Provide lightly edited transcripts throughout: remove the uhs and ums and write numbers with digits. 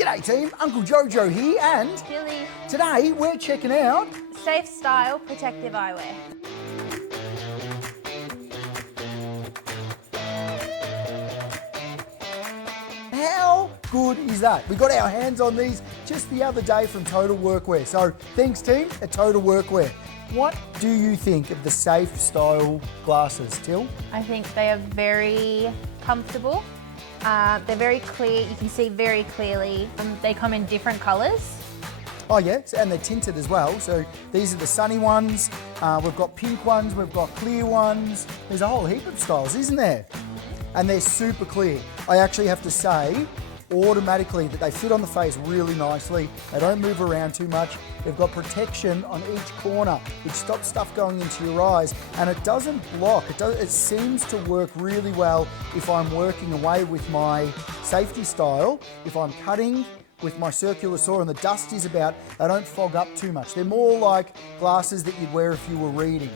G'day team, Uncle Jojo here and Tilly. Today we're checking out SafeStyle protective eyewear. how good is that? We got our hands on these just the other day from Total Workwear. So thanks team at Total Workwear. What do you think of the SafeStyle glasses, Till? I think they are very comfortable. They're very clear, you can see very clearly. They come in different colours. Oh yeah, and they're tinted as well. So these are the sunny ones. We've got pink ones, we've got clear ones. There's a whole heap of styles, isn't there? And they're super clear. I actually have to say, automatically, that they fit on the face really nicely. They don't move around too much. They've got protection on each corner, which stops stuff going into your eyes, and it doesn't block. It seems to work really well if I'm working away with my SafeStyle. If I'm cutting with my circular saw and the dust is about, they don't fog up too much. They're more like glasses that you'd wear if you were reading.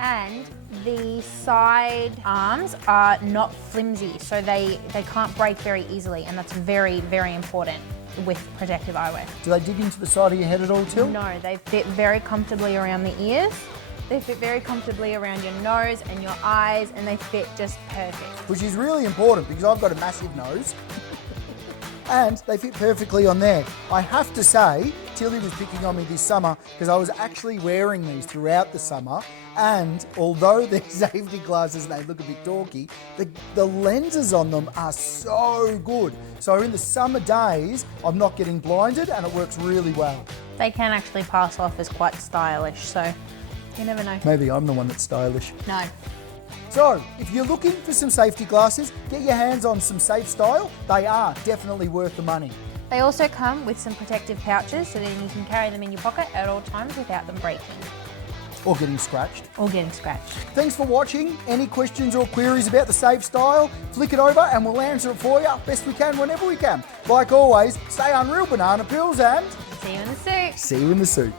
And the side arms are not flimsy, so they can't break very easily, and that's very, very important with protective eyewear. Do they dig into the side of your head at all, Till? No, they fit very comfortably around the ears. They fit very comfortably around your nose and your eyes, and they fit just perfect. Which is really important because I've got a massive nose. And they fit perfectly on there. I have to say, Tilly was picking on me this summer because I was actually wearing these throughout the summer, and although they're safety glasses and they look a bit dorky, the lenses on them are so good. So in the summer days, I'm not getting blinded and it works really well. They can actually pass off as quite stylish, so you never know. Maybe I'm the one that's stylish. No. So, if you're looking for some safety glasses, get your hands on some SafeStyle. They are definitely worth the money. They also come with some protective pouches, so then you can carry them in your pocket at all times without them breaking. Or getting scratched. Or getting scratched. Thanks for watching. Any questions or queries about the SafeStyle, flick it over and we'll answer it for you best we can whenever we can. Like always, stay unreal banana peels and See you in the suit. see you in the suit.